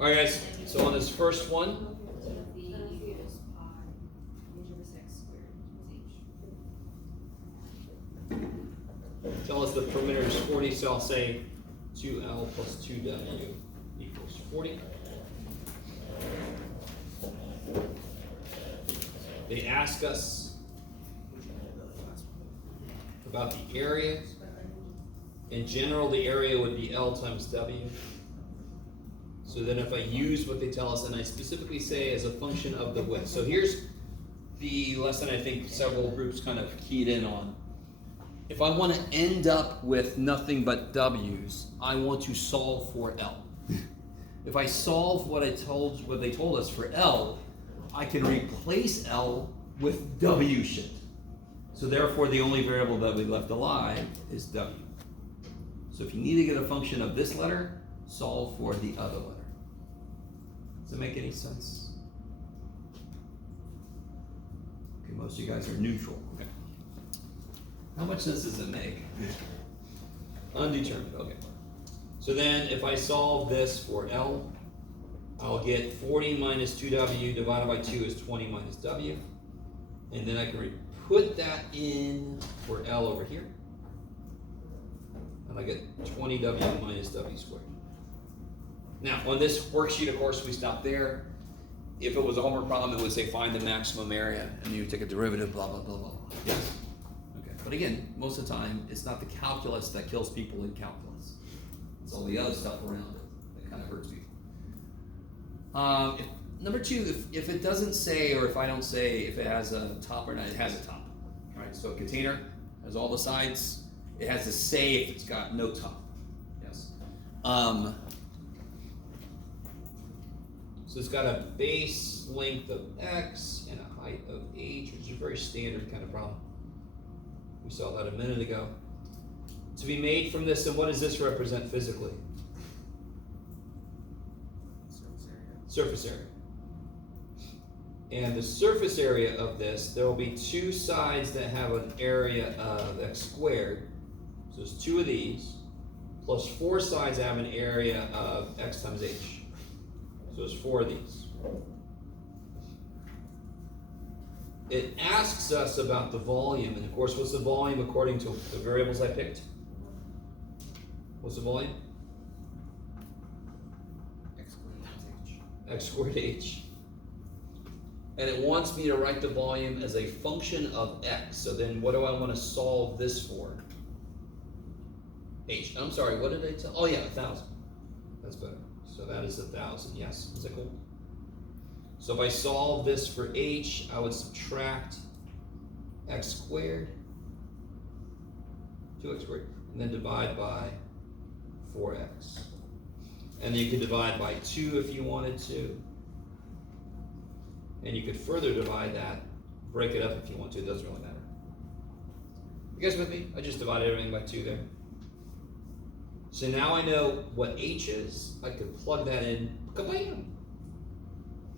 All right, guys. So on this first one, tell us the perimeter is 40, so I'll say 2L plus 2W equals 40. They ask us about the area. In general, the area would be L times W. So then if I use what they tell us, and I specifically say as a function of the width. So here's the lesson I think several groups kind of keyed in on. If I want to end up with nothing but W's, I want to solve for L. If I solve what they told us for L, I can replace L with W shit. So therefore, the only variable that we left alive is W. So if you need to get a function of this letter, solve for the other letter. Does it make any sense? Okay, most of you guys are neutral. Okay. How much sense does it make? Undetermined, okay. So then if I solve this for L, I'll get 40 minus 2W divided by 2 is 20 minus W. And then I can put that in for L over here. And I get 20W minus W squared. Now, on this worksheet, of course, we stop there. If it was a homework problem, it would say find the maximum area, and you take a derivative, blah, blah, blah, blah. Yes? Okay. But again, most of the time, it's not the calculus that kills people in calculus. It's all the other stuff around it that kind of hurts people. Number two, if it doesn't say, or if I don't say if it has a top or not, it has a top. All right, so a container has all the sides. It has to say if it's got no top. Yes. So it's got a base length of x and a height of h, which is a very standard kind of problem. We saw that a minute ago. To be made from this, and what does this represent physically? Surface area. And the surface area of this, there will be two sides that have an area of x squared. So there's two of these, plus four sides that have an area of x times h. So there's four of these. It asks us about the volume, and of course, what's the volume according to the variables I picked? What's the volume? X squared h. And it wants me to write the volume as a function of x. So then what do I want to solve this for? H. I'm sorry, what did I tell? Oh yeah, 1,000. That's better. So that is 1,000, yes. Is that cool? So if I solve this for h, I would subtract x squared, 2x squared, and then divide by 4x. And you could divide by 2 if you wanted to. And you could further divide that, break it up if you want to, it doesn't really matter. You guys with me? I just divided everything by 2 there. So now I know what h is. I could plug that in, kabam!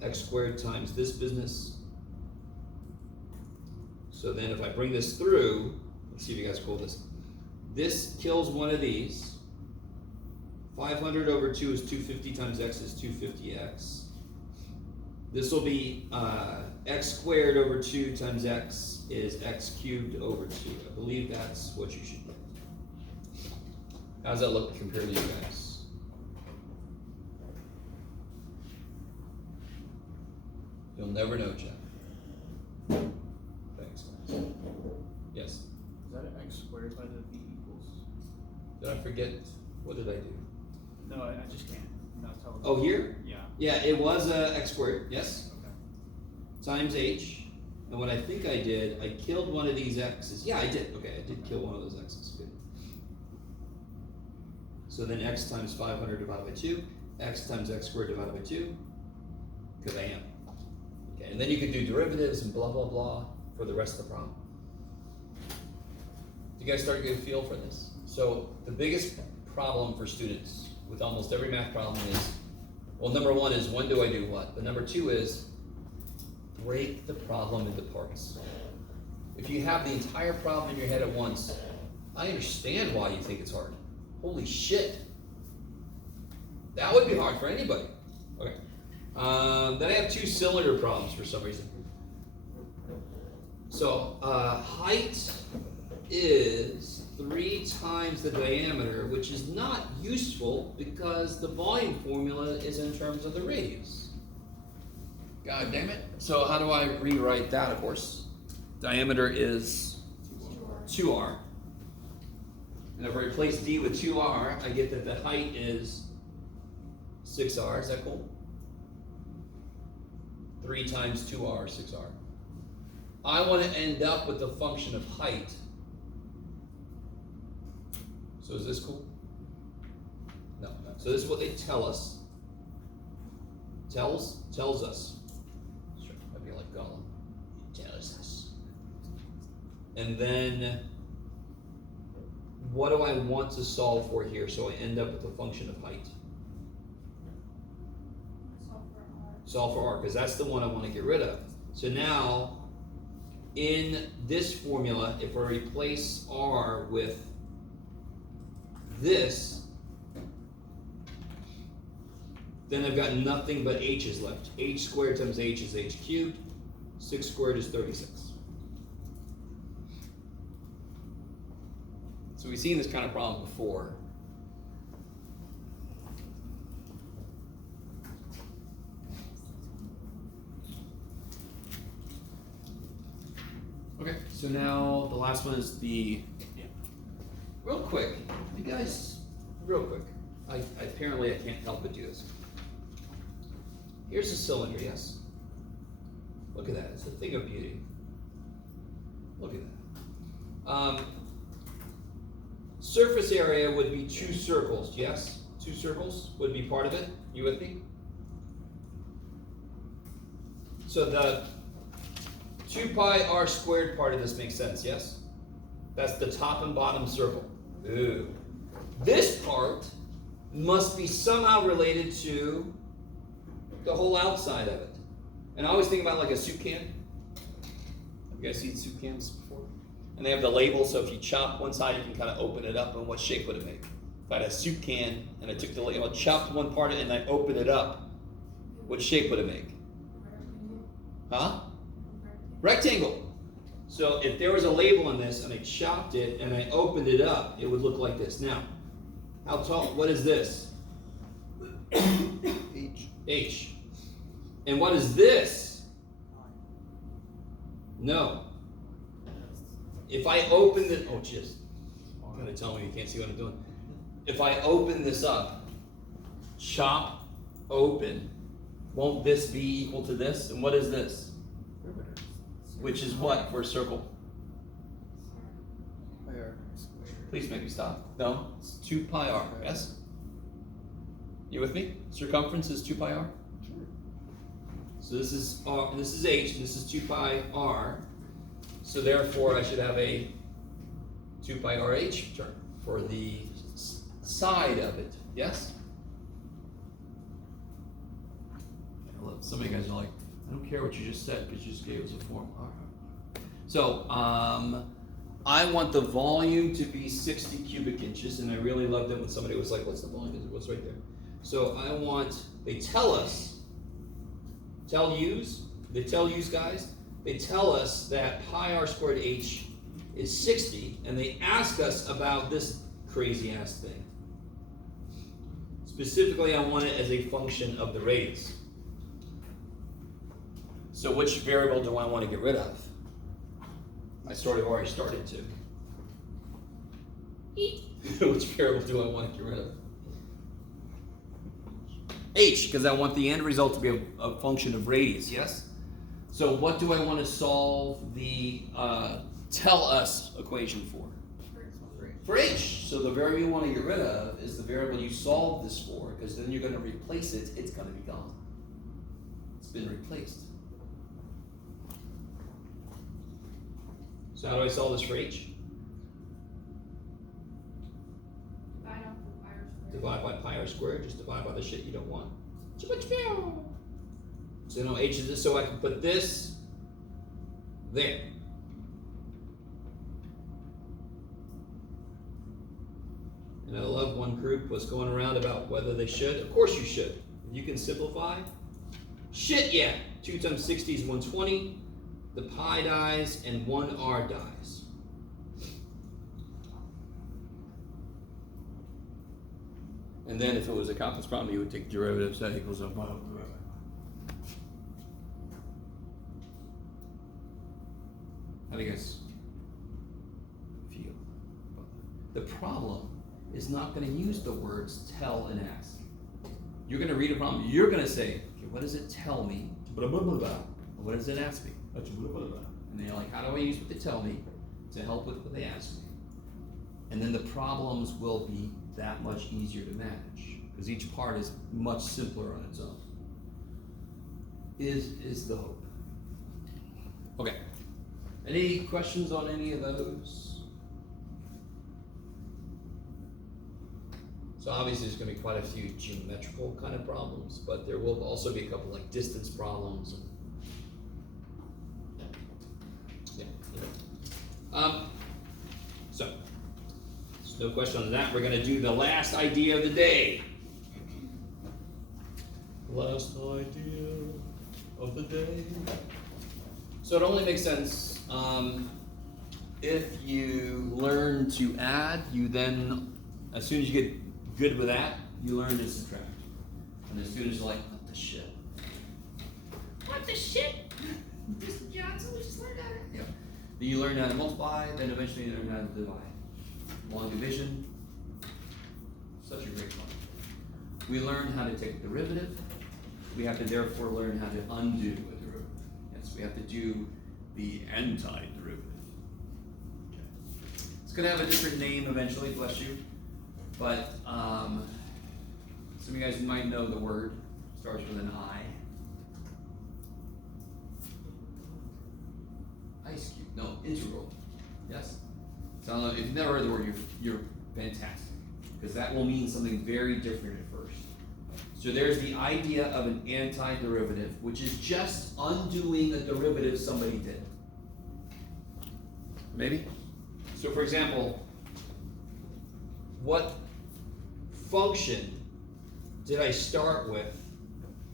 X squared times this business. So then if I bring this through, let's see if you guys pull this. This kills one of these. 500 over 2 is 250 times x is 250x. This will be x squared over 2 times x is x cubed over 2. I believe that's what you should get. How does that look compared to you guys? You'll never know, Jeff. Thanks, guys. Yes? Is that an x squared by the v equals? Did I forget? What did I do? No, I just can't. I'm not telling Oh, here? Yeah. Yeah, it was x squared, yes. Okay. Times h. And what I think I did, I killed one of these x's. Yeah, I did. Okay, I did kill one of those x's. Good. So then x times 500 divided by 2, x times x squared divided by 2, because I am. Okay, and then you could do derivatives and blah, blah, blah for the rest of the problem. Do you guys start to get a feel for this? So the biggest problem for students with almost every math problem is, well, number one is when do I do what? But number two is break the problem into parts. If you have the entire problem in your head at once, I understand why you think it's hard. Holy shit. That would be hard for anybody. Okay. Then I have two cylinder problems for some reason. So height is 3 times the diameter, which is not useful because the volume formula is in terms of the radius. God damn it. So how do I rewrite that, of course? Diameter is 2r. And if I replace d with 2r, I get that the height is 6r. Is that cool? 3 times 2r, 6r. I want to end up with the function of height. So is this cool? No. So this is what they tell us. Tells us. Sure. I'd be like Gollum. Tells us. And then what do I want to solve for here? So I end up with the function of height. Solve for r, because that's the one I want to get rid of. So now, in this formula, if I replace r with this, then I've got nothing but h's left. H squared times h is h cubed. 6 squared is 36. So we've seen this kind of problem before. Okay, so now the last one is the, real quick, you guys, real quick, apparently I can't help but do this. Here's a cylinder, yes? Look at that, it's a thing of beauty. Look at that. Surface area would be 2 circles, yes? 2 circles would be part of it, you with me? So the 2 pi r squared part of this makes sense, yes? That's the top and bottom circle. Ooh. This part must be somehow related to the whole outside of it. And I always think about like a soup can. Have you guys seen soup cans before? And they have the label, so if you chop one side, you can kind of open it up, and what shape would it make? If I had a soup can, and I took the label, chopped one part of it, and I opened it up, what shape would it make? Huh? Rectangle. So if there was a label on this and I chopped it and I opened it up, it would look like this. Now, how tall? What is this? H. H. And what is this? No. If I open it, oh jeez, you're gonna tell me you can't see what I'm doing. If I open this up, chop, open, won't this be equal to this? And what is this? Which is what for a circle? Pi r squared. Please make me stop. No, it's 2 pi r, yes? You with me? Circumference is 2 pi r? Sure. So this is r, this is h, and this is 2 pi r. So therefore I should have a 2 pi r h term for the side of it, yes? I love, so many guys are like, I don't care what you just said because you just gave us a formula. All right. So I want the volume to be 60 cubic inches, and I really loved it when somebody was like, what's the volume? It was right there. So I want, they tell us guys, they tell us that pi r squared h is 60, and they ask us about this crazy ass thing. Specifically, I want it as a function of the radius. So which variable do I want to get rid of? I already started to. Which variable do I want to get rid of? H, because I want the end result to be a function of radius, yes? So what do I want to solve the tell us equation for? For H. So the variable you want to get rid of is the variable you solved this for, because then you're going to replace it, it's going to be gone. It's been replaced. So how do I solve this for H? Divide by pi r squared, just divide by the shit you don't want. So no, H is this, so I can put this there. And I love one group was going around about whether they should. Of course you should. You can simplify. Shit, yeah. 2 times 60 is 120. The pi dies and 1r dies. And then if it was a calculus problem, you would take derivative, so that equals up. How do you guys feel? The problem is not going to use the words tell and ask. You're going to read a problem. You're going to say, okay, what does it tell me? Blah, blah, blah, blah. What does it ask me? Blah, blah, blah, blah. And then you're like, how do I use what they tell me to help with what they ask me? And then the problems will be that much easier to manage because each part is much simpler on its own. Is the hope. Okay. Any questions on any of those? So obviously there's going to be quite a few geometrical kind of problems, but there will also be a couple like distance problems. And, so, there's no question on that. We're going to do the last idea of the day. Last idea of the day. So it only makes sense if you learn to add, you then, as soon as you get good with that, you learn to subtract. And as soon as you're like, what the shit? What the shit? Mr. Johnson, we just learned how to. Yep. Then you learn how to multiply, then eventually you learn how to divide. Long division, such a great fun. We learn how to take a derivative. We have to therefore learn how to undo a derivative. Yes, we have to do the antiderivative. Okay. It's going to have a different name eventually, bless you. But some of you guys might know the word. It starts with an I. Ice cube. No, integral. Yes? So if you've never heard the word, you're fantastic. Because that will mean something very different at first. So there's the idea of an antiderivative, which is just undoing a derivative somebody did. Maybe? So for example, what function did I start with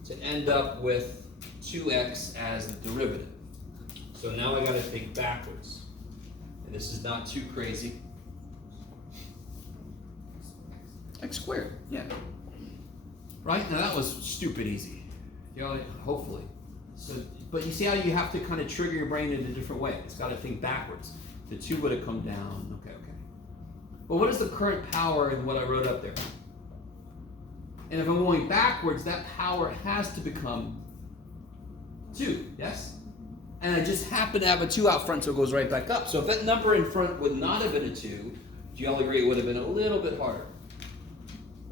to end up with 2x as the derivative? So now I got to think backwards. And this is not too crazy. X squared, yeah. Right? Now that was stupid easy. You know, hopefully. So, but you see how you have to kind of trigger your brain in a different way. It's got to think backwards. The 2 would have come down. Okay. But what is the current power in what I wrote up there? And if I'm going backwards, that power has to become 2, yes? And I just happen to have a 2 out front, so it goes right back up. So if that number in front would not have been a 2, do you all agree it would have been a little bit harder?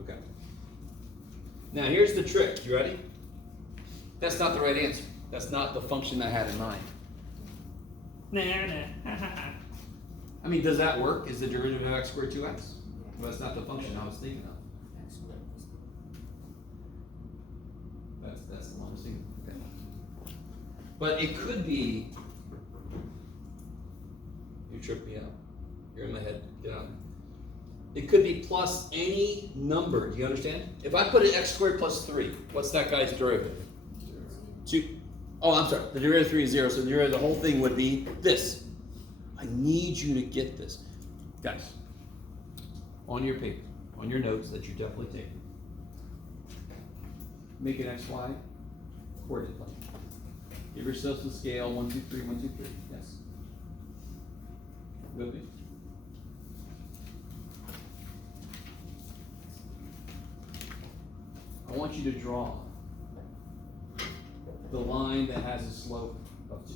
Okay. Now here's the trick. You ready? That's not the right answer. That's not the function I had in mind. I mean, does that work? Is the derivative of x squared 2x? Well, that's not the function I was thinking of. That's the one I was thinking of. Okay. But it could be. You tripped me out. You're in my head. Get out. It could be plus any number. Do you understand? If I put an x squared plus 3, what's that guy's derivative? 2. Oh, I'm sorry. The derivative of 3 is 0, so the derivative of the whole thing would be this. I need you to get this. Guys, on your paper, on your notes that you're definitely taking, make an XY coordinate plane. Give yourself some scale, 1, 2, 3, 1, 2, 3. Yes? With me? I want you to draw the line that has a slope of 2.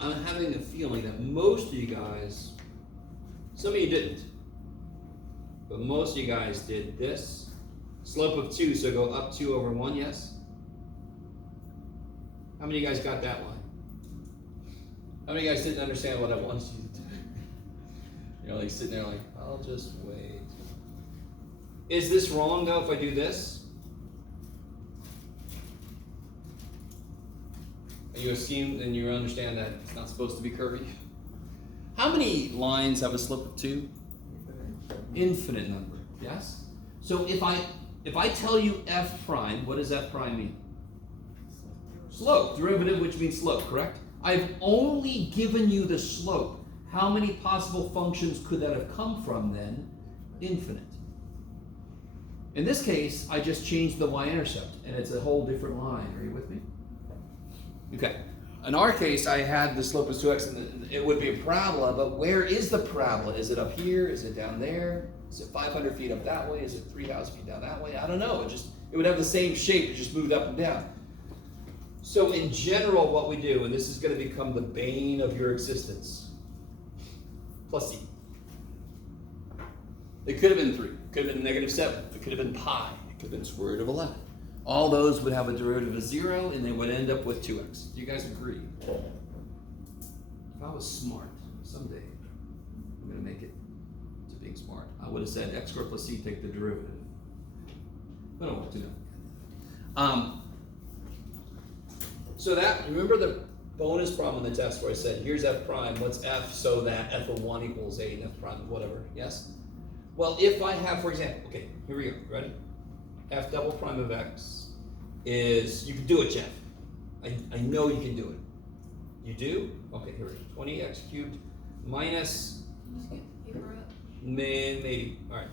I'm having a feeling that most of you guys, some of you didn't, but most of you guys did this. Slope of 2, so go up 2 over 1, yes? How many of you guys got that line? How many of you guys didn't understand what I wanted you to do? You're like sitting there like, I'll just wait. Is this wrong though if I do this? You assume and you understand that it's not supposed to be curvy? How many lines have a slope of 2? Infinite number, yes? So if I tell you f prime, what does f prime mean? Slope, derivative, which means slope, correct? I've only given you the slope. How many possible functions could that have come from then? Infinite. In this case, I just changed the y-intercept, and it's a whole different line. Are you with me? Okay. In our case, I had the slope as 2x, and it would be a parabola, but where is the parabola? Is it up here? Is it down there? Is it 500 feet up that way? Is it 3,000 feet down that way? I don't know. It would have the same shape, it just moved up and down. So in general, what we do, and this is going to become the bane of your existence, plus c. It could have been 3. It could have been -7. It could have been pi. It could have been square root of 11. All those would have a derivative of 0, and they would end up with 2x. Do you guys agree? If I was smart, someday, I'm going to make it to being smart, I would have said x squared plus c, take the derivative. I don't want to know. So that, remember the bonus problem in the test where I said, here's f prime, what's f so that f of 1 equals 8 and f prime, whatever, yes? Well, if I have, for example, okay, here we go, ready? F double prime of x is, you can do it, Jeff. I know you can do it. You do? Okay, here we go. 20x cubed minus, maybe, all right.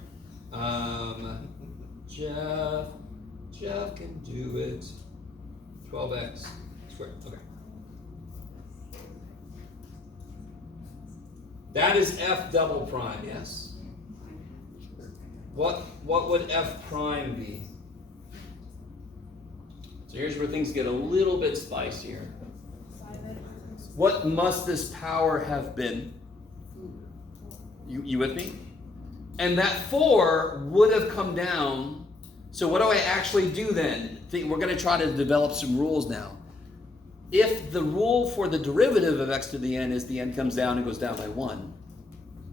Jeff can do it. 12x squared, okay. That is f double prime, yes? What would f prime be? So here's where things get a little bit spicier. What must this power have been? You with me? And that 4 would have come down. So what do I actually do then? We're going to try to develop some rules now. If the rule for the derivative of x to the n is the n comes down and goes down by 1,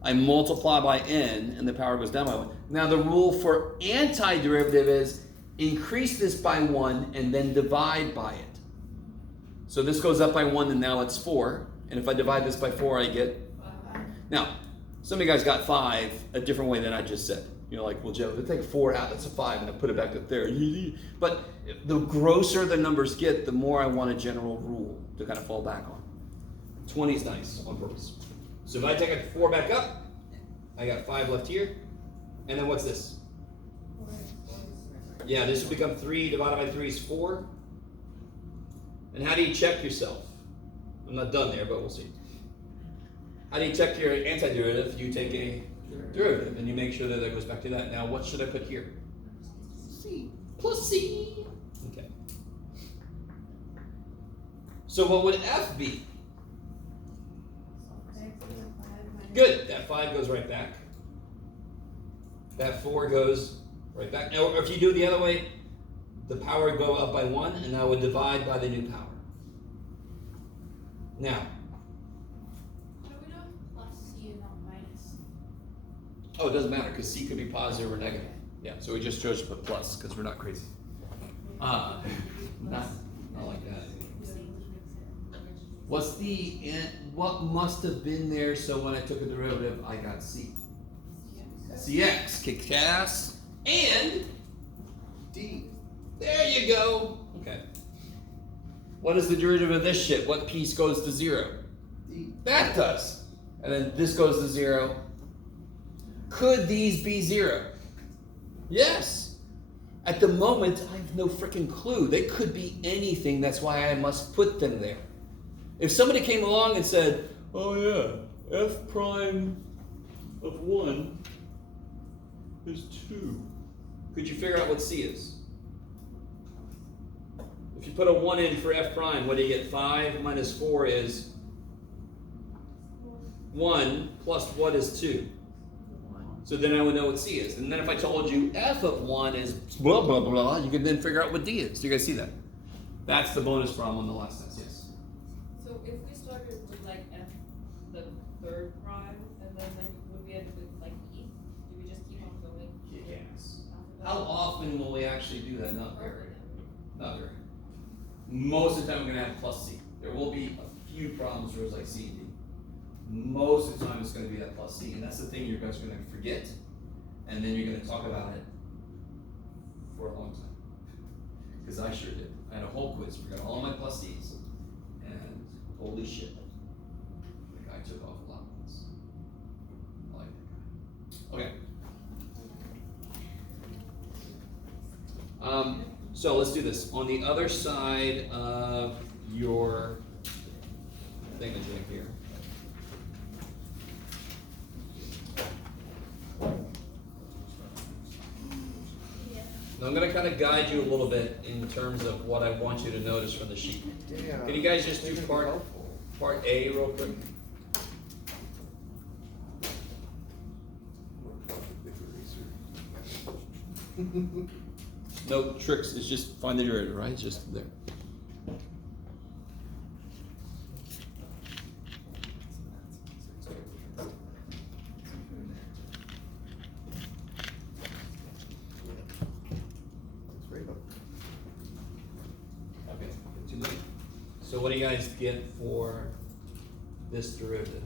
I multiply by n and the power goes down by 1. Now the rule for antiderivative is increase this by 1 and then divide by it. So this goes up by 1 and now it's 4. And if I divide this by 4, I get... Now, some of you guys got 5 a different way than I just said. You know, like, well, Joe, if I take 4 out, that's a 5, and I put it back up there. But the grosser the numbers get, the more I want a general rule to kind of fall back on. 20 is nice on purpose. So if I take a 4 back up, I got 5 left here. And then what's this? Yeah, this will become 3 divided by 3 is 4. And how do you check yourself? I'm not done there, but we'll see. How do you check your antiderivative? You take a derivative and you make sure that it goes back to that. Now, what should I put here? C plus C. Okay. So what would f be? Good. That 5 goes right back. That 4 goes right back. Now, if you do it the other way, the power would go up by 1, and I would divide by the new power. Now, How do we know plus c and not minus? oh, it doesn't matter because c could be positive or negative. Yeah, so we just chose to put plus because we're not crazy. Not like that. What must have been there so when I took a derivative, I got c. Cx, kick ass, and d. There you go. Okay. What is the derivative of this shit? What piece goes to 0? D. That does. And then this goes to 0. Could these be 0? Yes. At the moment, I have no freaking clue. They could be anything. That's why I must put them there. If somebody came along and said, oh yeah, f prime of 1 is 2. Could you figure out what c is? If you put a 1 in for f prime, what do you get? 5 minus 4 is 1 plus what is 2? So then I would know what c is. And then if I told you f of 1 is blah, blah, blah, you can then figure out what d is. Do you guys see that? That's the bonus problem on the last test, yes. So if we started with like f the third prime, and then like would we like E? Do we just keep on going? Yes. Alphabet? How often will we actually do that? Not very. Over. Not very. Most of the time, we're gonna have plus C. There will be a few problems where it's like C and D. Most of the time, it's gonna be that plus C, and that's the thing you guys are gonna forget, and then you're gonna talk about it for a long time. Because I sure did. I had a whole quiz, forgot all my plus C's, and holy shit, the guy took off a lot of points. I like that guy. Okay. So let's do this. On the other side of your thingamajig here. Now I'm gonna kind of guide you a little bit in terms of what I want you to notice from the sheet. Damn. Can you guys just do part A real quick? No tricks, it's just find the derivative, right? It's just there. Okay, too late. So what do you guys get for this derivative?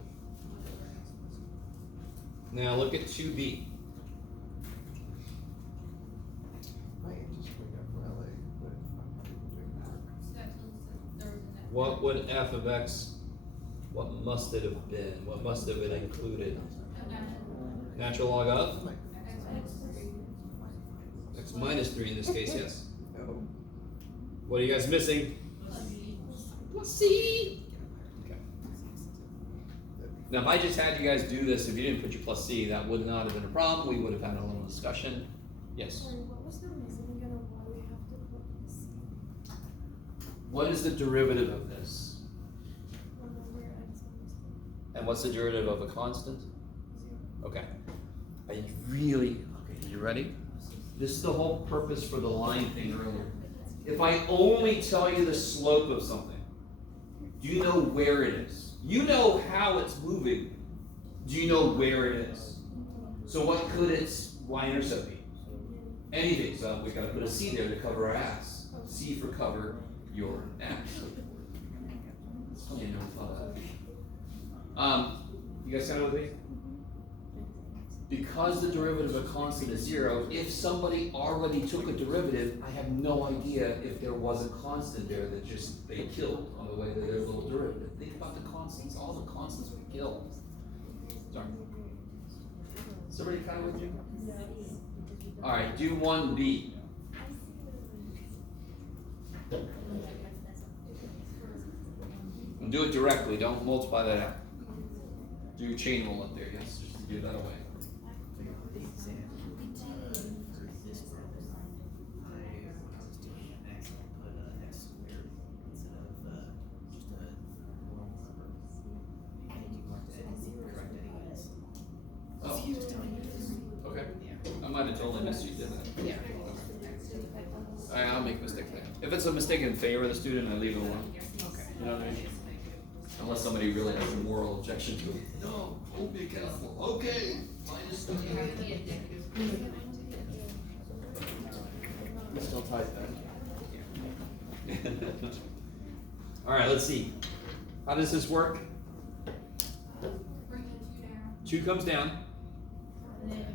Now look at 2b. My aunt just went up from LA, but I'm not even doing work. What would f of x, what must it have been? What must have it included? Natural log of? X minus 3 in this case, yes? No. What are you guys missing? Plus C. Okay. Now, if I just had you guys do this, if you didn't put your plus C, that would not have been a problem. We would have had a little discussion. Yes? Sorry, what was the reason again of why we have to put this? What is the derivative of this? Remember x minus And what's the derivative of a constant? 0. Okay. Are you really, okay, you ready? This is the whole purpose for the line thing earlier. If I only tell you the slope of something, do you know where it is? You know how it's moving. Do you know where it is? So what could its y-intercept be? Anything. So we gotta put a C there to cover our ass. C for cover your ass. It's funny I never thought of that. You guys kind of with me? Because the derivative of a constant is 0, if somebody already took a derivative, I have no idea if there was a constant there that just they killed on the way to their little derivative. Think about the constants, all the constants we killed. Sorry. Is everybody kind of with you? Alright, do 1b. And do it directly, don't multiply that out. Do your chain rule up there, yes, just give that away. Okay. I might have totally missed you, didn't I? Yeah. I'll make mistakes there. If it's a mistake in favor of the student, I leave it alone. Okay. You know what I mean? Unless somebody really has a moral objection to it. No, hold me accountable. Okay. Minus You have to be addicted. Still tight then. All right, let's see. How does this work? Bring the 2 down. 2 comes down. And then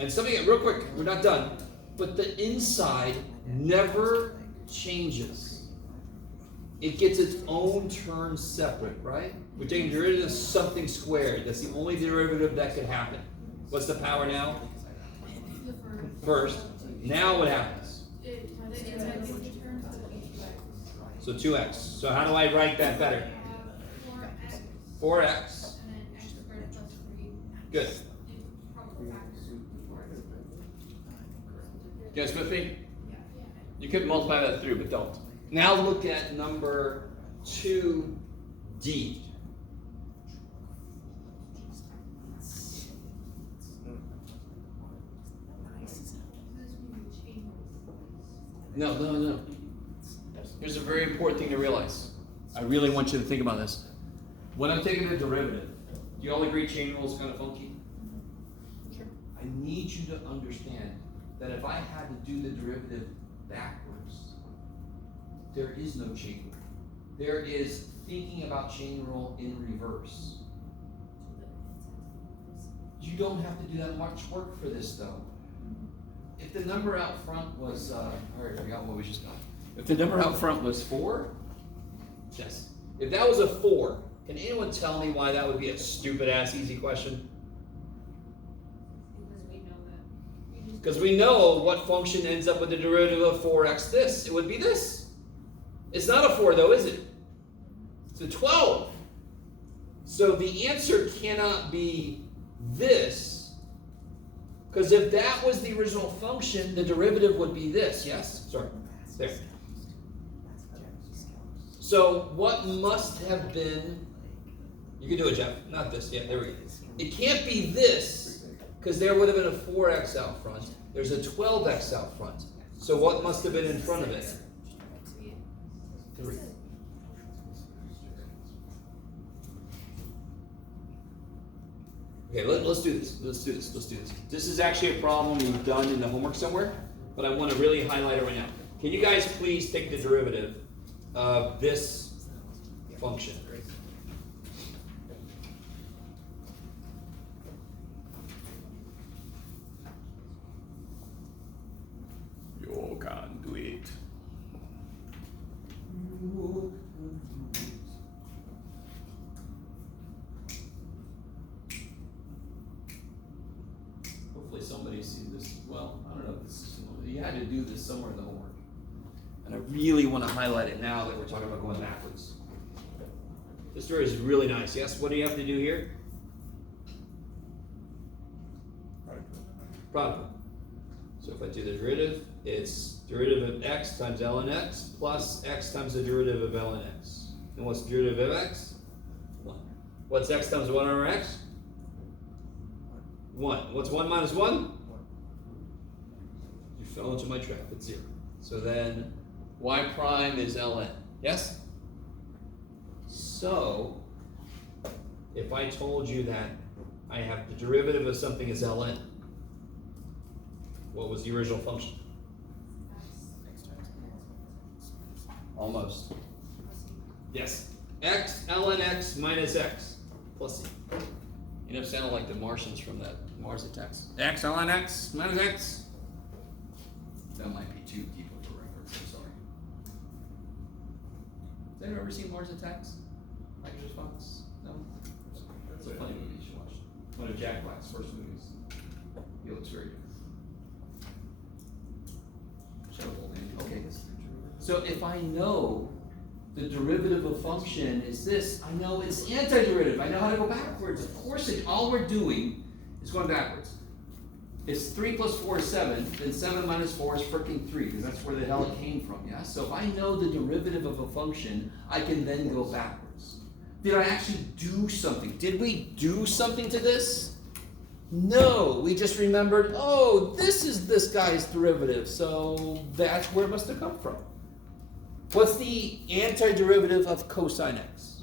And something, real quick, we're not done. But the inside never changes. It gets its own term separate, right? We're taking derivative of something squared. That's the only derivative that could happen. What's the power now? the First. Now what happens? the inside turns to 2x. So 2x. So how do I write that better? 4x 4x. and then x squared plus 3. Good. In probable factors. You guys with me? Yeah. You could multiply that through, but don't. Now look at number 2D. No. Here's a very important thing to realize. I really want you to think about this. When I'm taking a derivative, Do you all agree chain rule is kind of funky? Sure. I need you to understand that if I had to do the derivative backwards, there is no chain rule. There is thinking about chain rule in reverse. You don't have to do that much work for this though. If the number out front was, I already forgot what we just got. If the number out front was 4, yes. If that was a 4, can anyone tell me why that would be a stupid ass easy question? Because we know that. Because we know what function ends up with the derivative of 4x this. It would be this. It's not a 4 though, is it? It's a 12. So the answer cannot be this. Because if that was the original function, the derivative would be this, yes? Sorry. There. So what must have been, you can do it, Jeff, not this, yeah, there we go. It can't be this, because there would have been a 4x out front. There's a 12x out front. So what must have been in front of it? 3. Okay, let's do this. Let's do this. This is actually a problem we've done in the homework somewhere, but I want to really highlight it right now. Can you guys please take the derivative of this function? You can do it. Hopefully somebody's seen this as well. I don't know if this is, you had to do this somewhere in the homework. And I really want to highlight it now that we're talking about going backwards. This story is really nice. Yes, what do you have to do here? Product. So if I do the derivative, it's derivative of x times ln x plus x times the derivative of ln x. And what's the derivative of x? 1. What's x times 1 over x? 1. What's 1 minus 1? You fell into my trap. It's 0. So then y prime is ln. Yes? So if I told you that I have the derivative of something is ln, what was the original function? Almost. Yes. X ln x minus x plus c. You know, sounded like the Martians from that Mars Attacks. X ln x minus x. That might be too deep of a reference. I'm sorry. Has anyone ever seen Mars Attacks? Michael Fox? No. It's a funny movie you should watch. One of Jack Black's first movies. He looks very good. Shut up, old man. Okay. So if I know the derivative of function is this, I know it's antiderivative. I know how to go backwards. Of course, all we're doing is going backwards. It's 3 plus 4 is 7, then 7 minus 4 is freaking 3, because that's where the hell it came from, yeah? So if I know the derivative of a function, I can then go backwards. Did I actually do something? Did we do something to this? No, we just remembered, oh, this is this guy's derivative, so that's where it must have come from. What's the antiderivative of cosine x?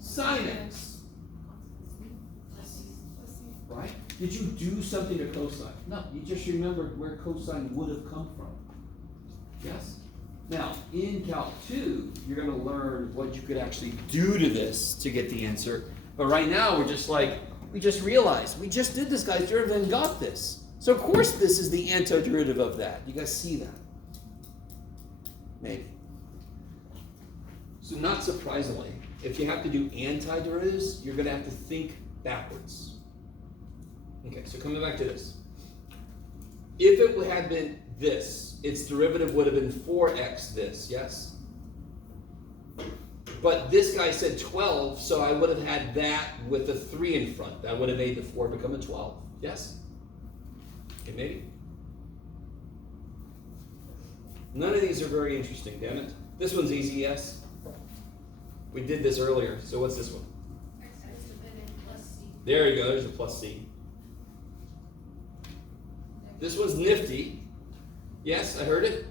Sine x. Right? Did you do something to cosine? No, you just remembered where cosine would have come from. Yes? Now, in Calc 2, you're going to learn what you could actually do to this to get the answer. But right now, we're just like, we just realized, we just did this guy's derivative and got this. So of course this is the antiderivative of that. You guys see that? Maybe. So not surprisingly, if you have to do antiderivatives, you're going to have to think backwards. Okay, so coming back to this. If it had been this, its derivative would have been 4x this, yes? But this guy said 12, so I would have had that with a 3 in front. That would have made the 4 become a 12, yes? Okay, maybe. None of these are very interesting, damn it. This one's easy, yes? We did this earlier, so what's this one? X divided plus c. There you go, there's a plus c. This one's nifty. Yes, I heard it.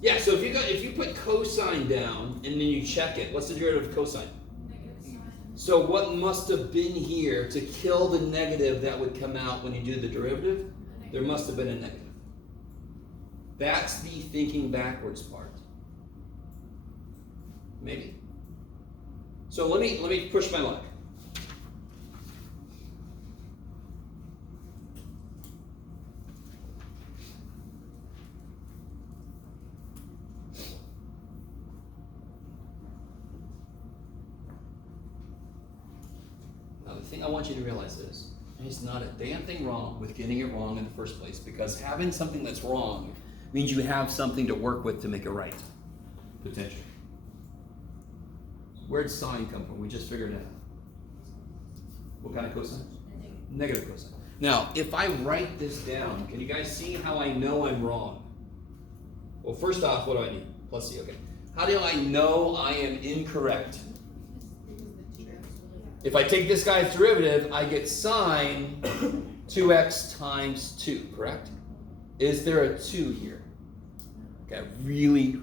Yeah, so if you put cosine down and then you check it, what's the derivative of cosine? Negative sign. So what must have been here to kill the negative that would come out when you do the derivative? There must have been a negative. That's the thinking backwards part. Maybe. So let me push my luck. Now the thing I want you to realize is, there's not a damn thing wrong with getting it wrong in the first place, because having something that's wrong means you have something to work with to make it right. Potentially. Where'd sine come from? We just figured it out. What kind of cosine? Negative cosine. Now, if I write this down, can you guys see how I know I'm wrong? Well, first off, what do I need? Plus C, okay. How do I know I am incorrect? If I take this guy's derivative, I get sine 2x times 2, correct? Is there a 2 here? Okay, really,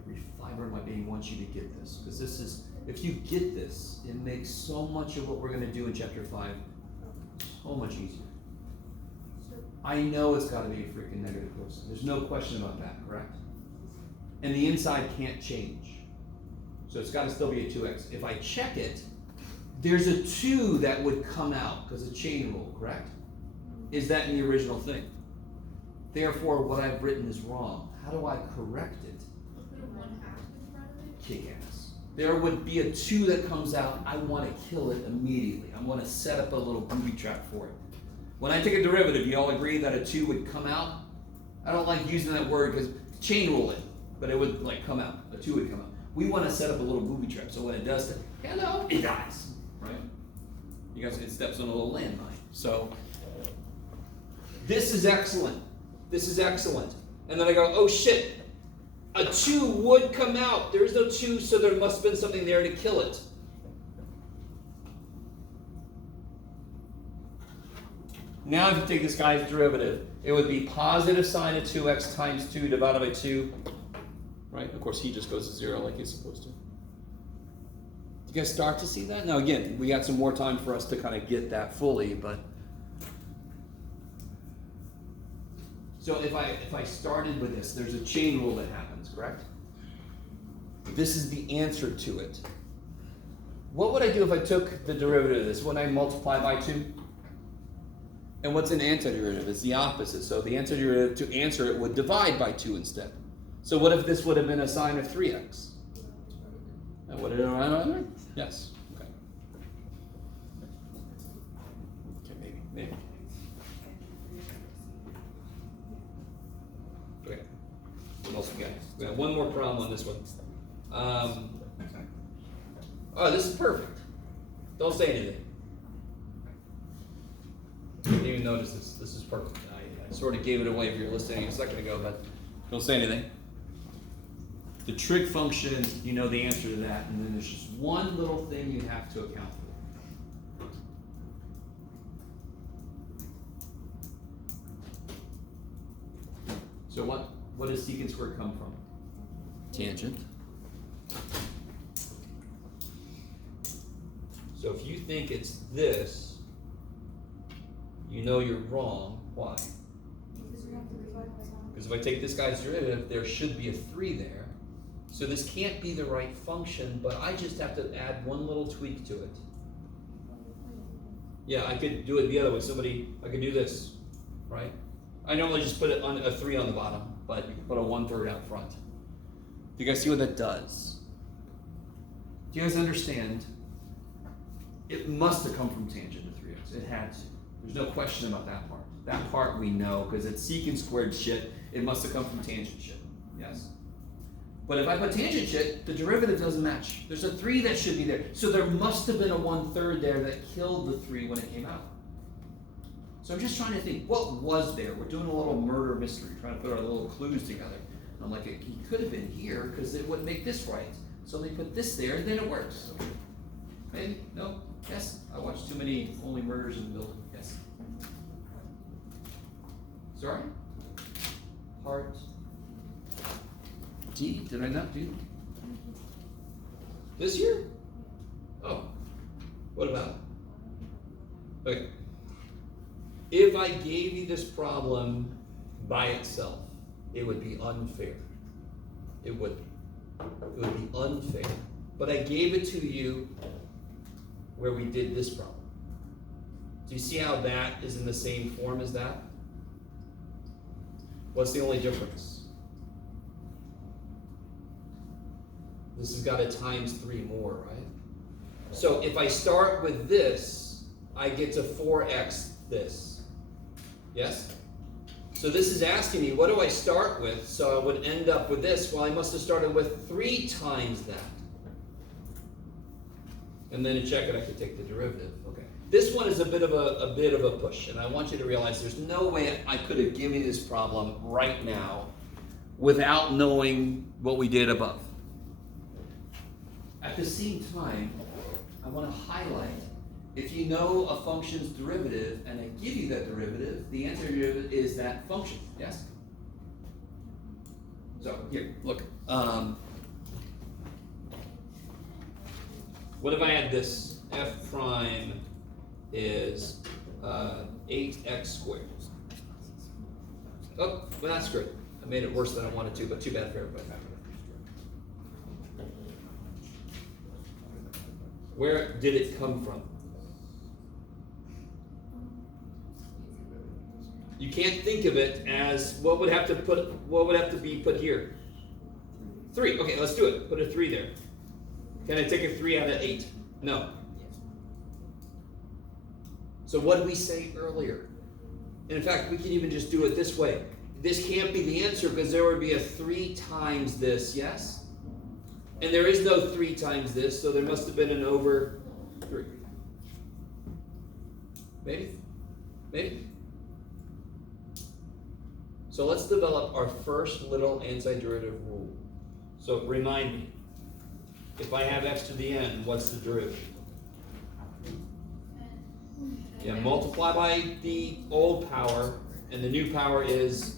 every fiber of my being wants you to get this. Because this is, if you get this, it makes so much of what we're going to do in chapter 5 so much easier. I know it's got to be a freaking negative cosine. There's no question about that, correct? And the inside can't change. So it's got to still be a 2x. If I check it, there's a 2 that would come out because of chain rule, correct? Is that in the original thing? Therefore, what I've written is wrong. How do I correct it? Put a 1/2 in front of it. Kick ass. There would be a 2 that comes out. I want to kill it immediately. I want to set up a little booby trap for it. When I take a derivative, you all agree that a 2 would come out? I don't like using that word because chain rule it, but it would like come out. A 2 would come out. We want to set up a little booby trap, so when it does, hello, it dies, right? You guys, it steps on a little landmine. So this is excellent. This is excellent. And then I go, oh shit, a 2 would come out. There's no 2, so there must have been something there to kill it. Now if you take this guy's derivative, it would be positive sine of 2x times 2 divided by 2. Right? Of course, he just goes to 0 like he's supposed to. You guys start to see that? Now, again, we got some more time for us to kind of get that fully, but. So if I started with this, there's a chain rule that happens, correct? This is the answer to it. What would I do if I took the derivative of this? Wouldn't I multiply by 2? And what's an antiderivative? It's the opposite. So the antiderivative to answer it would divide by 2 instead. So what if this would have been a sine of 3x? And would it have been right? Yes. Okay. Okay, maybe. Okay. What else we got? We got one more problem on this one. Oh, this is perfect. Don't say anything. I didn't even notice this. This is perfect. I sort of gave it away if you were listening a second ago, but don't say anything. The trig function, you know the answer to that, and then there's just one little thing you have to account for. So what does secant squared come from? Tangent. So if you think it's this, you know you're wrong. Why? Because if I take this guy's derivative, there should be a 3 there. So this can't be the right function, but I just have to add one little tweak to it. Yeah, I could do it the other way. I could do this, right? I normally just put it on a 3 on the bottom, but you can put a 1/3 out front. Do you guys see what that does? Do you guys understand? It must have come from tangent to 3x. It had to. There's no question about that part. That part we know, because it's secant squared shit. It must have come from tangent shit. Yes? But if I put tangent shit, the derivative doesn't match. There's a 3 that should be there. So there must have been a 1/3 there that killed the 3 when it came out. So I'm just trying to think, what was there? We're doing a little murder mystery, trying to put our little clues together. And I'm like, he could have been here because it would make this right. So they put this there, and then it works. Maybe? No? Yes? I watched too many Only Murders in the Building. Yes? Sorry? part. D, did I not do? This here? Oh, what about it? Okay. If I gave you this problem by itself, it would be unfair. It would be unfair. But I gave it to you where we did this problem. Do you see how that is in the same form as that? What's the only difference? This has got a times 3 more, right? So if I start with this, I get to 4x this. Yes? So this is asking me, what do I start with? So I would end up with this. Well, I must have started with 3 times that. And then to check it, I could take the derivative. Okay. This one is a bit of a push, and I want you to realize there's no way I could have given you this problem right now without knowing what we did above. At the same time, I want to highlight, if you know a function's derivative and I give you that derivative, the answer is that function, yes? So here, look. What if I had this? F prime is 8x squared. Oh, well that's good. I made it worse than I wanted to, but too bad for everybody. Where did it come from? You can't think of it as what would have to be put here? 3. Okay, let's do it. Put a 3 there. Can I take a 3 out of 8? No. So what did we say earlier? And in fact, we can even just do it this way. This can't be the answer because there would be a 3 times this, yes? And there is no 3 times this, so there must have been an over 3. Maybe? Maybe? So let's develop our first little antiderivative rule. So remind me, if I have x to the n, what's the derivative? Yeah, multiply by the old power, and the new power is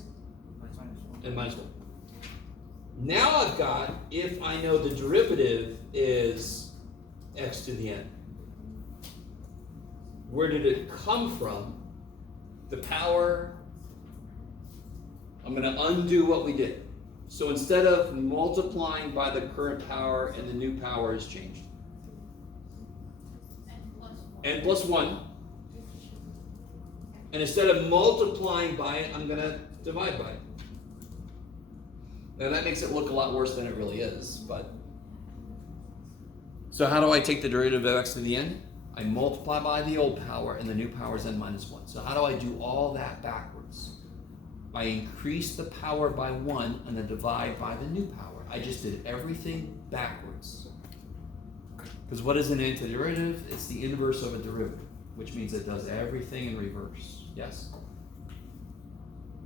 n minus 1. Now I've got, if I know the derivative is x to the n, where did it come from? The power, I'm going to undo what we did. So instead of multiplying by the current power and the new power is changed. N plus 1. And instead of multiplying by it, I'm going to divide by it. Now that makes it look a lot worse than it really is, but. So how do I take the derivative of x to the n? I multiply by the old power and the new power is n minus 1. So how do I do all that backwards? I increase the power by 1 and then divide by the new power. I just did everything backwards. Because what is an antiderivative? It's the inverse of a derivative, which means it does everything in reverse. Yes?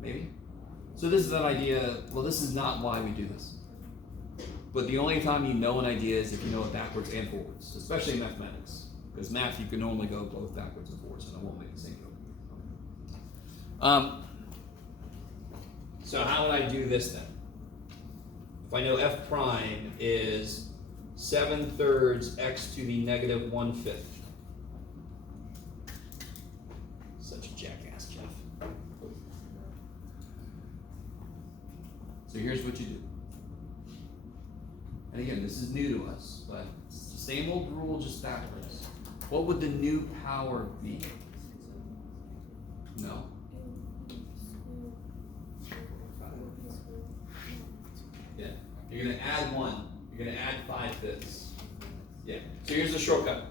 Maybe? So this is an idea, well this is not why we do this. But the only time you know an idea is if you know it backwards and forwards, especially in mathematics. Because math you can normally go both backwards and forwards and I won't make the same joke. So how would I do this then? If I know f prime is 7/3 x to the negative 1/5. Such a jackass, Jeff. So here's what you do. And again, this is new to us, but it's the same old rule, just backwards. What would the new power be? No. Yeah. You're going to add 1. You're going to add 5/5. Yeah. So here's the shortcut.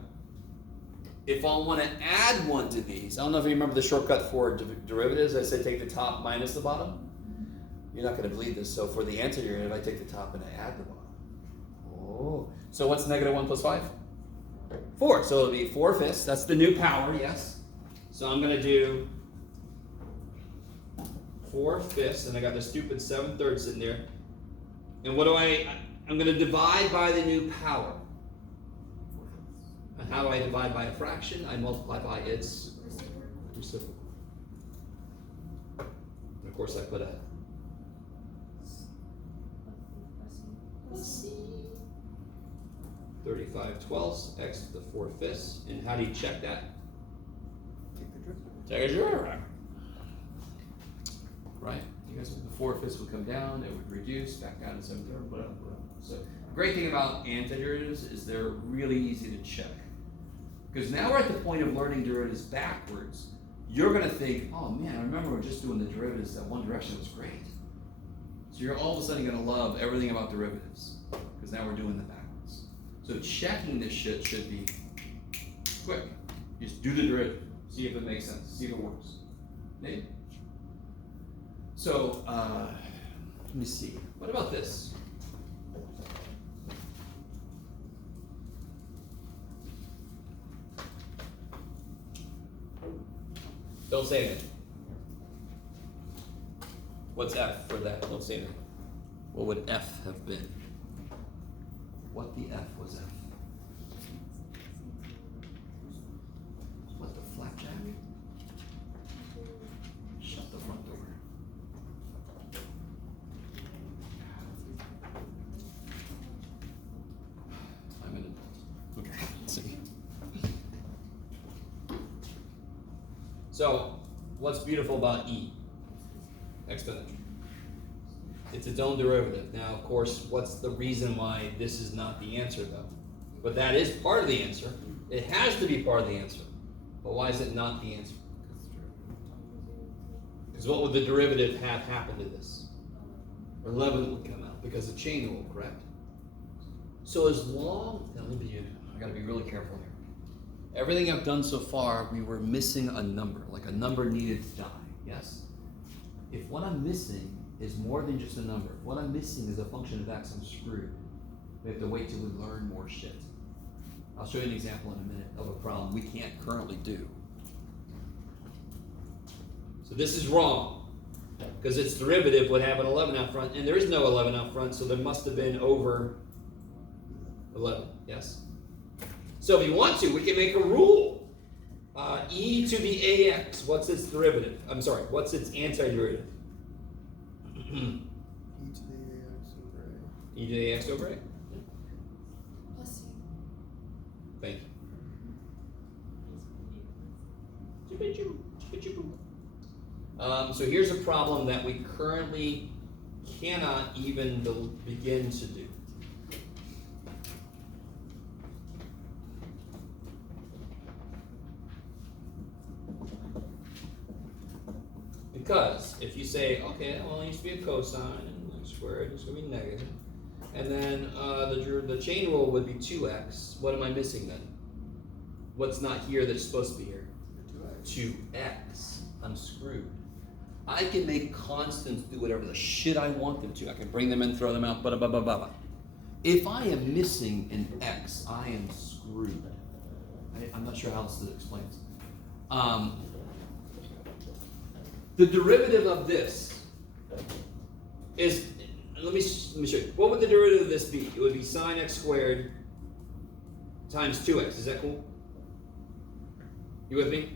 If I want to add 1 to these, I don't know if you remember the shortcut for derivatives. I said take the top minus the bottom. You're not going to believe this. So for the antiderivative, I take the top and I add the bottom. Oh. So what's negative 1 plus 5? 4. So it'll be 4/5. That's the new power, yes. So I'm going to do 4/5, and I got the stupid 7/3 sitting there. And what do I'm going to divide by the new power. And how do I divide by a fraction? I multiply by its reciprocal. And of course I put a Let's see. 35/12 x to the 4/5. And how do you check that? Take the derivative. Take a derivative. Right? You guys, the 4/5 would come down, it would reduce back down to 7/3, whatever. So, the great thing about antiderivatives is they're really easy to check. Because now we're at the point of learning derivatives backwards. You're going to think, oh man, I remember we're just doing the derivatives that one direction was great. So you're all of a sudden going to love everything about derivatives. Because now we're doing them backwards. So checking this shit should be quick. You just do the derivative. See if it makes sense. See if it works. Maybe. So, let me see. What about this? Don't say anything. What's F for that? Don't say anything. What would F have been? What the F was F? What the flapjack? Shut the front door. I'm an adult. Okay, let's see. So, what's beautiful about E? Exponential. It's its own derivative. Now, of course, what's the reason why this is not the answer, though? But that is part of the answer. It has to be part of the answer. But why is it not the answer? Because what would the derivative have happened to this? 11 would come out because of chain rule, correct? So as long, now let me, I gotta be really careful here. Everything I've done so far, we were missing a number, like a number needed to die, yes? If what I'm missing is more than just a number, if what I'm missing is a function of x, I'm screwed. We have to wait till we learn more shit. I'll show you an example in a minute of a problem we can't currently do. So this is wrong, because its derivative would have an 11 out front, and there is no 11 out front, so there must have been over 11, yes? So if you want to, we can make a rule. E to the ax, what's its derivative? I'm sorry, what's its antiderivative? E to the ax over a. E to the ax over a. Plus C. Thank you. So here's a problem that we currently cannot even begin to do. Because if you say, okay, well, it used to be a cosine, and x squared is going to be negative, and then the chain rule would be 2x, what am I missing then? What's not here that's supposed to be here? 2x. I'm screwed. I can make constants do whatever the shit I want them to. I can bring them in, throw them out, blah, blah, blah, blah, blah. If I am missing an x, I am screwed. I'm not sure how else to explain this. The derivative of this is, let me show you. What would the derivative of this be? It would be sine x squared times 2x. Is that cool? You with me?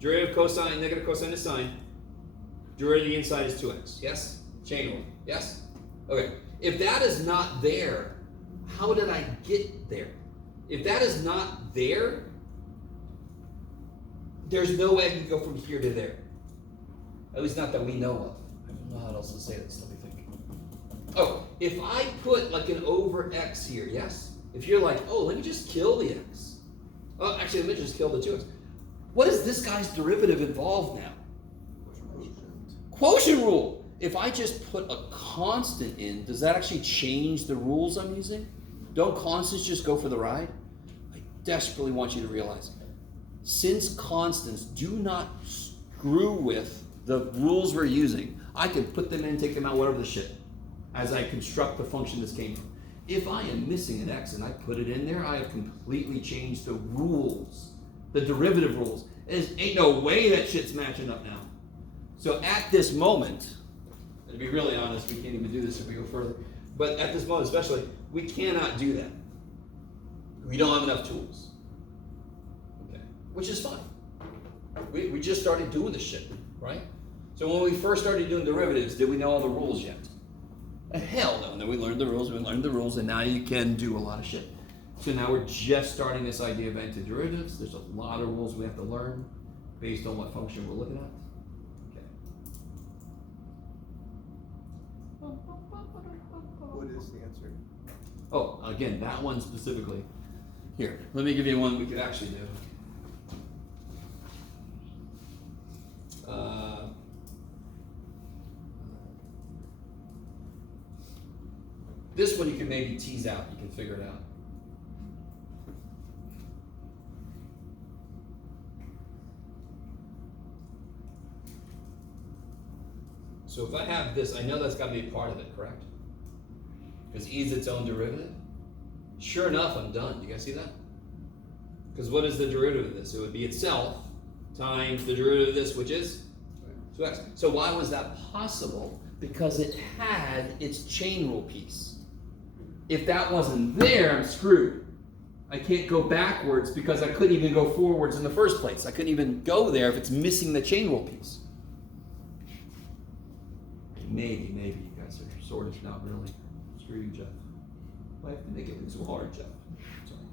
Derivative of cosine, negative cosine is sine. Derivative of the inside is 2x. Yes? Chain rule. Yes? Okay. If that is not there, how did I get there? If that is not there, there's no way I can go from here to there. At least not that we know of. I don't know how else to say this. Let me think. Oh, if I put like an over x here, yes? If you're like, oh, let me just kill the x. Oh, actually, let me just kill the 2x. What is this guy's derivative involved now? Quotient rule. If I just put a constant in, does that actually change the rules I'm using? Don't constants just go for the ride? I desperately want you to realize, since constants do not screw with the rules we're using, I can put them in, take them out, whatever the shit, as I construct the function this came from. If I am missing an x and I put it in there, I have completely changed the rules, the derivative rules. Ain't no way that shit's matching up now. So at this moment, to be really honest, we can't even do this if we go further, but at this moment especially, we cannot do that. We don't have enough tools. Okay, which is fine. We just started doing this shit, right? So when we first started doing derivatives, did we know all the rules yet? Hell no. And then we learned the rules, and now you can do a lot of shit. So now we're just starting this idea of antiderivatives. There's a lot of rules we have to learn based on what function we're looking at. What is the answer? Oh, again, that one specifically. Here, let me give you one we could actually do. This one you can maybe tease out. You can figure it out. So if I have this, I know that's got to be a part of it, correct? Because E is its own derivative. Sure enough, I'm done. You guys see that? Because what is the derivative of this? It would be itself times the derivative of this, which is 2x. So why was that possible? Because it had its chain rule piece. If that wasn't there, I'm screwed. I can't go backwards because I couldn't even go forwards in the first place. I couldn't even go there if it's missing the chain rule piece. Maybe you guys are sort of, not really. Screw you, Jeff. Why have to make it so hard, Jeff? Sorry.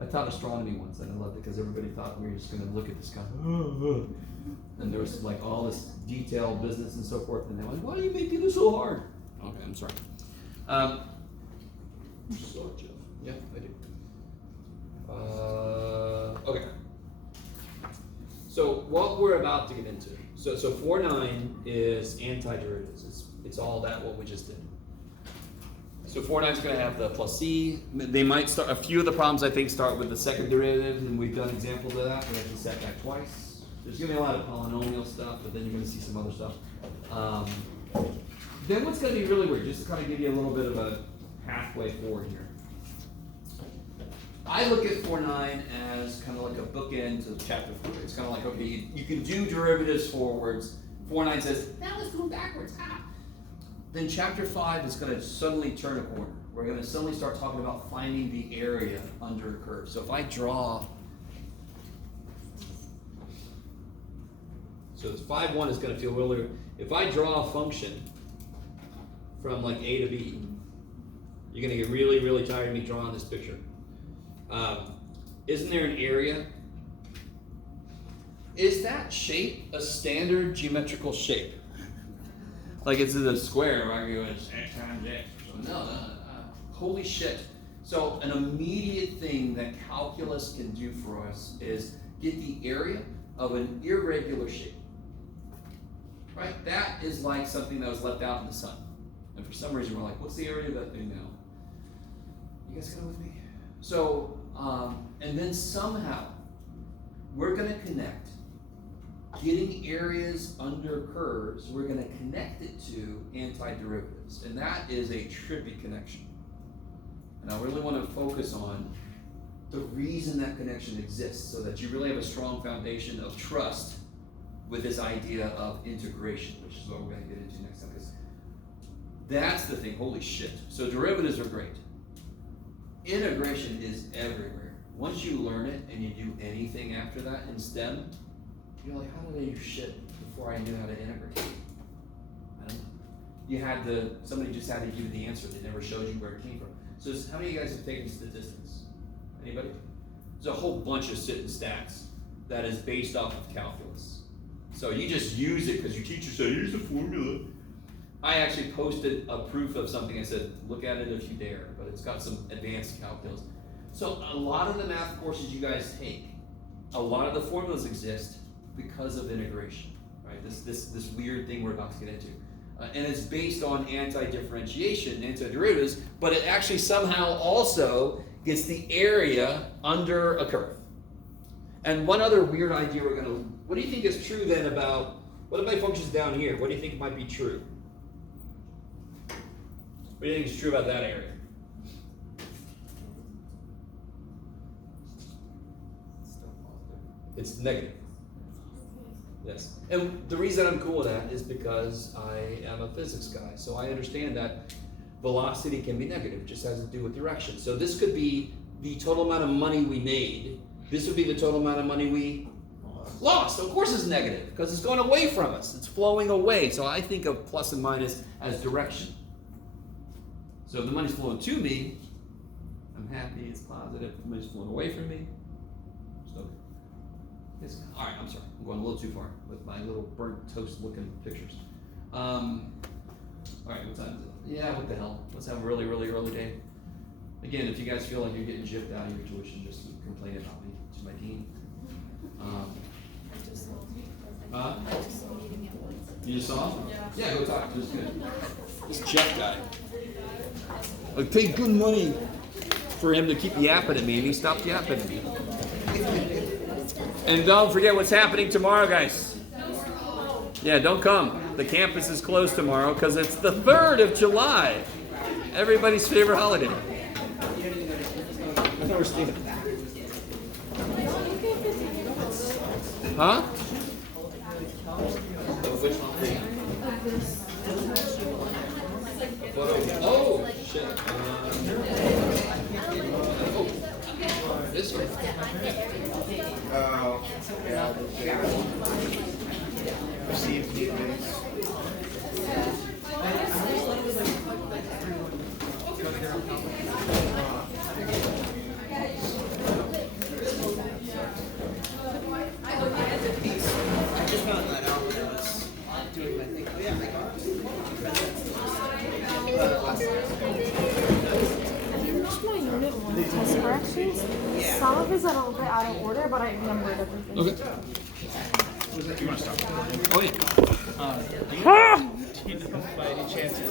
I taught astronomy once and I loved it because everybody thought we were just going to look at the sky. And there was like all this detailed business and so forth. And they went, why are you making this so hard? Okay, I'm sorry. You suck, Jeff. Yeah, I do. Okay. So what we're about to get into. So 4.9 is antiderivatives. It's all that what we just did. So 4.9 is going to have the plus c. They might start, a few of the problems I think start with the second derivative, and we've done examples of that. We have to set that twice. There's going to be a lot of polynomial stuff, but then you're going to see some other stuff. Then what's going to be really weird, just to kind of give you a little bit of a pathway forward here. I look at 4.9 as kind of like a bookend to chapter 4. It's kind of like, okay, you can do derivatives forwards. 4.9 says, now let's do it backwards. Ah. Then chapter 5 is going to suddenly turn a corner. We're going to suddenly start talking about finding the area under a curve. So if I draw, so this 5.1 is going to feel really, if I draw a function from like A to B, you're going to get really, really tired of me drawing this picture. Isn't there an area? Is that shape a standard geometrical shape? Like it's a square, right? You go x times x. No. Holy shit. So an immediate thing that calculus can do for us is get the area of an irregular shape. Right? That is like something that was left out in the sun. And for some reason we're like, what's the area of that thing now? You guys kind of with me? So, and then somehow we're going to connect getting areas under curves, we're going to connect it to antiderivatives. And that is a trippy connection. And I really want to focus on the reason that connection exists so that you really have a strong foundation of trust with this idea of integration, which is what we're going to get into next time. Because that's the thing. Holy shit. So derivatives are great. Integration is everywhere. Once you learn it and you do anything after that in STEM, you're like, how did I do shit before I knew how to integrate? I don't know. You had to, somebody just had to give you the answer. They never showed you where it came from. So how many of you guys have taken statistics? Anybody? There's a whole bunch of sit and stats that is based off of calculus. So you just use it because your teacher said, here's the formula. I actually posted a proof of something. I said, look at it if you dare, but it's got some advanced calculus. So a lot of the math courses you guys take, a lot of the formulas exist because of integration, right? This weird thing we're about to get into. And it's based on anti-differentiation, antiderivatives, but it actually somehow also gets the area under a curve. And one other weird idea what do you think is true then about, what if my function's down here? What do you think might be true? What do you think is true about that area? Still positive. It's negative. Yes. And the reason I'm cool with that is because I am a physics guy. So I understand that velocity can be negative. It just has to do with direction. So this could be the total amount of money we made. This would be the total amount of money we lost. Of course it's negative because it's going away from us. It's flowing away. So I think of plus and minus as direction. So if the money's flowing to me, I'm happy, it's positive. If the money's flowing away from me, it's okay. All right, I'm sorry. I'm going a little too far with my little burnt toast looking pictures. All right, what time is it? Yeah, what the hell? Let's have a really, really early day. Again, if you guys feel like you're getting gypped out of your tuition, just complain about me to my dean. Huh? You just saw him? Yeah, go talk. Just good. This Jeff guy. I paid good money for him to keep yapping at me, and he stopped yapping at me. And don't forget what's happening tomorrow, guys. Yeah, don't come. The campus is closed tomorrow because it's the 3rd of July. Everybody's favorite holiday. Huh? Oh, shit. This one. Oh, yeah. Received emails. I just found that out when I was doing my thing. Oh yeah, I got Finished my unit 1 test corrections. Some of it's a little bit out of order, but I remembered everything. Okay. You wanna stop? Oh, yeah. Do you know by any chance